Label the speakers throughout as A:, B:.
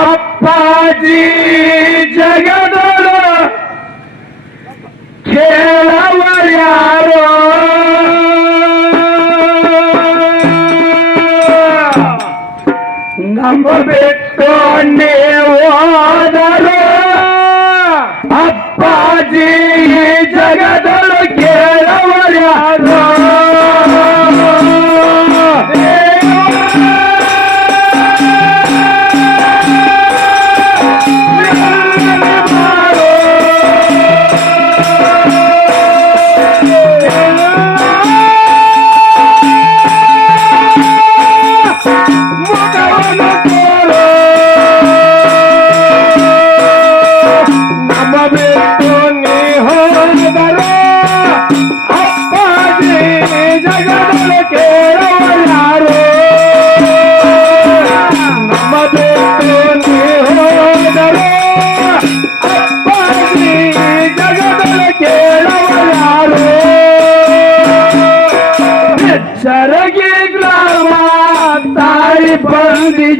A: అప్పాజీ జగదలో కేళవ యారో నమ్మబెట్టుకోండి ఓదరు. అప్పాజీ జగద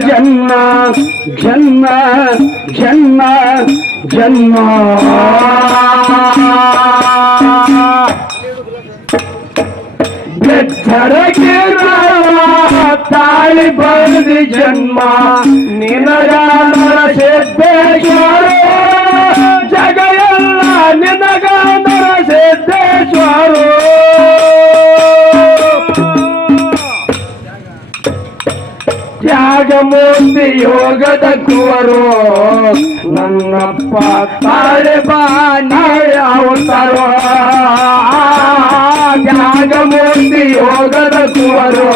A: ಜನ್ಮ ಜನ್ಮ ಜನ್ಮ ಜನ್ಮ ಬೆಚ್ಚರಗಿ ಗ್ರಾಮ ತಾಯಿ ಬಂದಿ ಜನ್ಮ ನಿನಗಾನರ ಸಿದ್ದೇಶ್ವರ ಜಗ ಎಲ್ಲ ನಿನಗಾನರ ಸಿದ್ದೇಶ್ವರ ತ್ಯಾಗಮೂರ್ತಿ ಯೋಗದ ಕುವರು. ನನ್ನಪ್ಪ ತಾಳೆ ಬಾನಿ ಅವತಾರೋ ತ್ಯಾಗಮೂರ್ತಿ ಯೋಗದ ಕುವರು.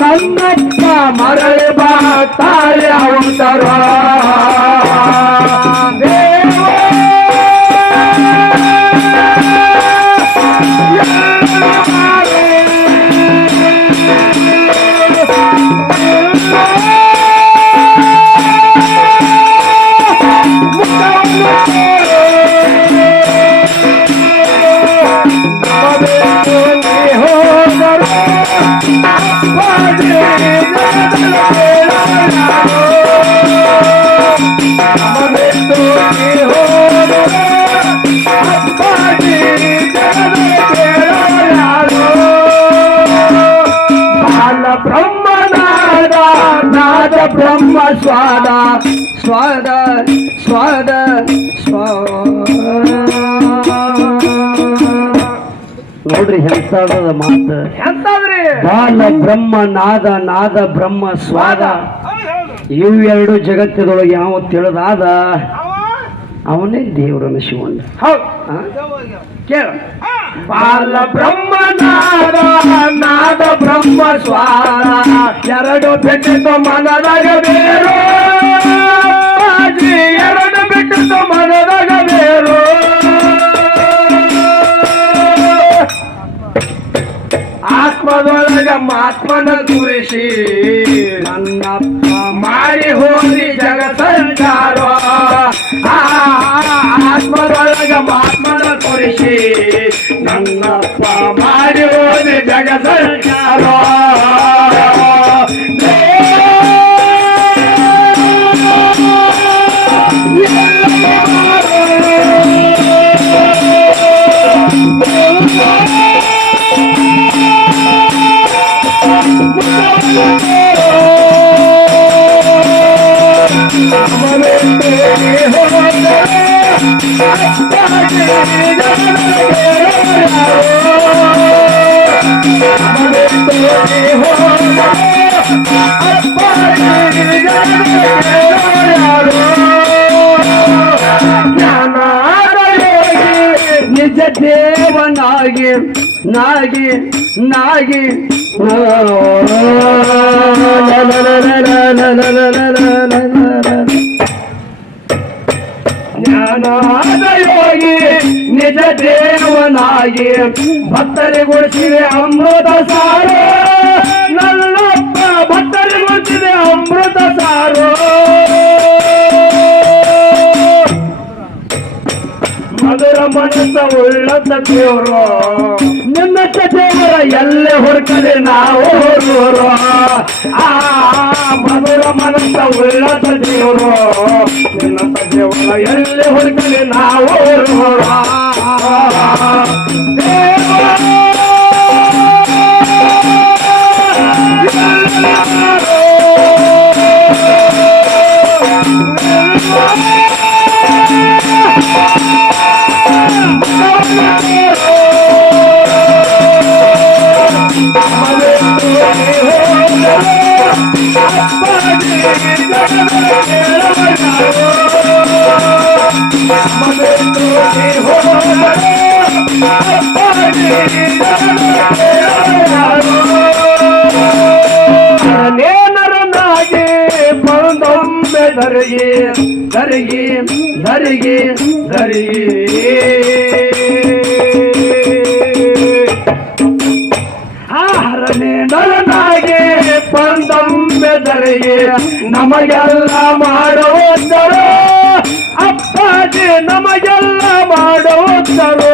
A: ನನ್ನಪ್ಪ ಮರಳೆ ಬಾ ತಾಳೆ ಅವತಾರೋ ಬ್ರಹ್ಮನಾದ ಸ್ವಾದ ಸ್ವಾದ ಸ್ವಾದ ಸ್ವಾದ. ನೋಡ್ರಿ ಎಂತದ ಮಾತು.
B: ಎಂತಾದ್ರಿ
A: ಬಾಲ ಬ್ರಹ್ಮ ನಾದ ನಾದ ಬ್ರಹ್ಮ ಸ್ವಾದ. ಇವು ಎರಡು ಜಗತ್ತಿನೊಳಗೆ ಯಾವ ತಿಳಿದಾದ? ಅವನೇ ದೇವರನ್ನು ಶಿವಣ್ಣ
B: ಹೌದು?
A: ಕೇಳ. ಬಾಲ ಬ್ರಹ್ಮ ನಾದ ನಾದ ಬ್ರಹ್ಮ ಸ್ವಾರ. ಎರಡು ಬಿಟ್ಟಿದ್ದು ಮನದಾಗ ಬೇರು. ಎರಡು ಬಿಟ್ಟಿದ್ದು ಮನದಾಗ ಬೇರು. ಆತ್ಮದೊಳಗ ಮಾತ್ಮನ ಕುರಿಸಿ ನನ್ನಪ್ಪ ಮಾಡಿ ಹೋಗಿ ಜಗ ಸಂಚಾರ. ಆತ್ಮದೊಳಗ ಮಾತ್ಮನ ಗುರಿಸಿ கண்ணப்ப மாறியோது ஜகசஞ்சாரோ I'm ನಿಜ ದೇವನಾಗಿ ನಾಗಿ ನಾಗಿ ಜ್ಞಾನಾದ ಯೋಗಿ ನಿಜ ದೇವನಾಗಿ ಭಕ್ತರಿಗೊಳಿಸಿದೆ ಅಮೃತ ಸಾರ. ನನ್ನಪ್ಪ ಭಕ್ತರಿಗೊಳಿಸಿದೆ ಅಮೃತ ಸಾರು. ಮಧುರ ಮನಸ್ಸ ಉಳ್ಳದ ದೇವರು. ನಿನ್ನ ಎಲ್ಲ ಹೊರಕಿದೆ ನಾವು ಹುಡುಗರು ಆ ಮಧುರ ಮನಸ್ಸ ಉಳ್ಳತ ದೇವರು ನಿನ್ನ ದೇವರ ಎಲ್ಲಿ ಹೊರಕಿದೆ ನಾವು ಹುಡುಗರು ನೇನರನಾಗಿ ಬಂದೊಮ್ಮೆ ಧರಿಗೆ ಧರಿಗೆ ಧರಿಗೆ ಧರಿಗೆ ಆಹರನೇನರನಾಗಿ ಬಂದೊಮ್ಮೆ ಧರಿಗೆ ನಮಗೆಲ್ಲ ಮಾಡುವುದರು ಅಪ್ಪಾಜಿ ನಮಗೆಲ್ಲ ಮಾಡುವುದರು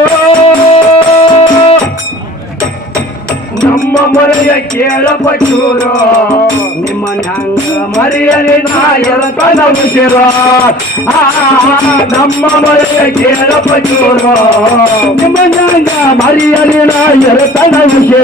A: ಮರೆಯ ಕೇಳಪ್ಪ ಚೂರು ನಿಮ್ಮ ಹಂಗ ಮರೆಯಲಿ ನಾಯರ ಕನಸಿರ ನಮ್ಮ ಮರೆಯ ಕೇಳಪ್ಪ ಚೂರು ನಿಮ್ಮ ಹಂಗ ಮರೆಯಲಿ ನಾಯರ ಕನಸಿರ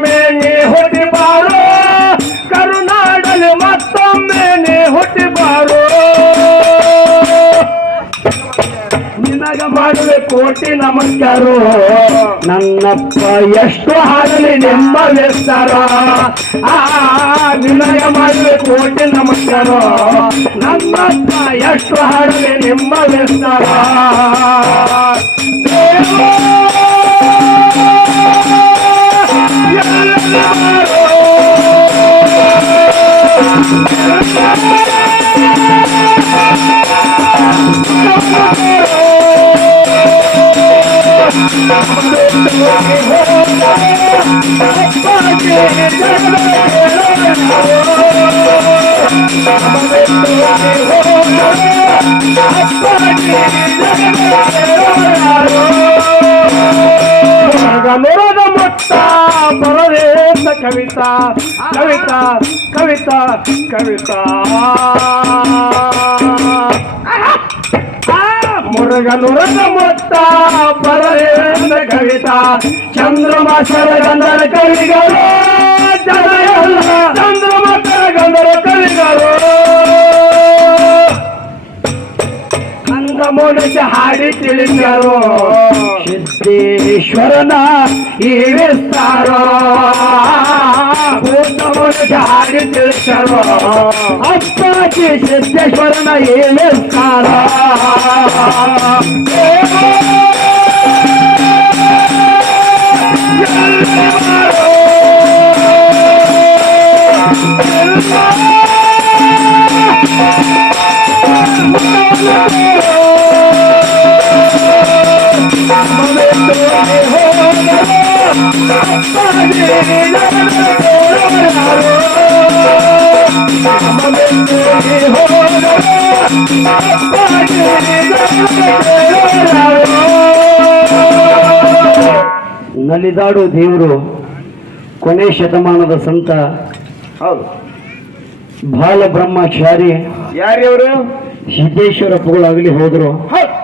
A: ನಿನಗ ಮಾಡುವೆ ಕೋಟಿ ನಮಸ್ಕಾರ. ನನ್ನಪ್ಪ ಎಷ್ಟು ಹಾಡಲಿ ನಿಮ್ಮ ವ್ಯಸ್ತಾರ ಆ ನಿನಗ ಮಾಡುವೆ ಕೋಟಿ ನಮಸ್ಕಾರ. ನನ್ನಪ್ಪ ಎಷ್ಟು ಹಾಡಲಿ ನಿಮ್ಮ ವಿಸ್ತಾರ. ಗಮರದ ಮೊತ್ತ ಬರದೇಶ ಕವಿತಾ ಕವಿತಾ ಕವಿತಾ ಕವಿತಾ ಮುರುಗನುರದ ಮೊತ್ತ ಬರದೇಶ ಕವಿತಾ. ಚಂದ್ರಮ ಗಂಧರ ಕವಿಗಳು, ಜನಯಲ್ಲ. ಚಂದ್ರಮ ಗಂಧರ ಕವಿಗಳು. ಮೂಡಿಸ ಹಾಡಿ ತಿಳಿದರು ಸಿದ್ದೇಶ್ವರನ ಈ జాడి తెలుసవో అప్పాకి సిద్ధేశ్వరన ఏలేస్తారా Thank you. ನಲಿದಾಡು ದೇವರು ಕೊನೆ ಶತಮಾನದ ಸಂತ.
B: ಹೌದು.
A: ಬಾಲ ಬ್ರಹ್ಮಚಾರಿ
B: ಯಾರ್ಯವರು
A: ಸಿದ್ದೇಶ್ವರ ಪುಗಳಾಗಲಿ ಹೋದರು.
B: ಹೌದು.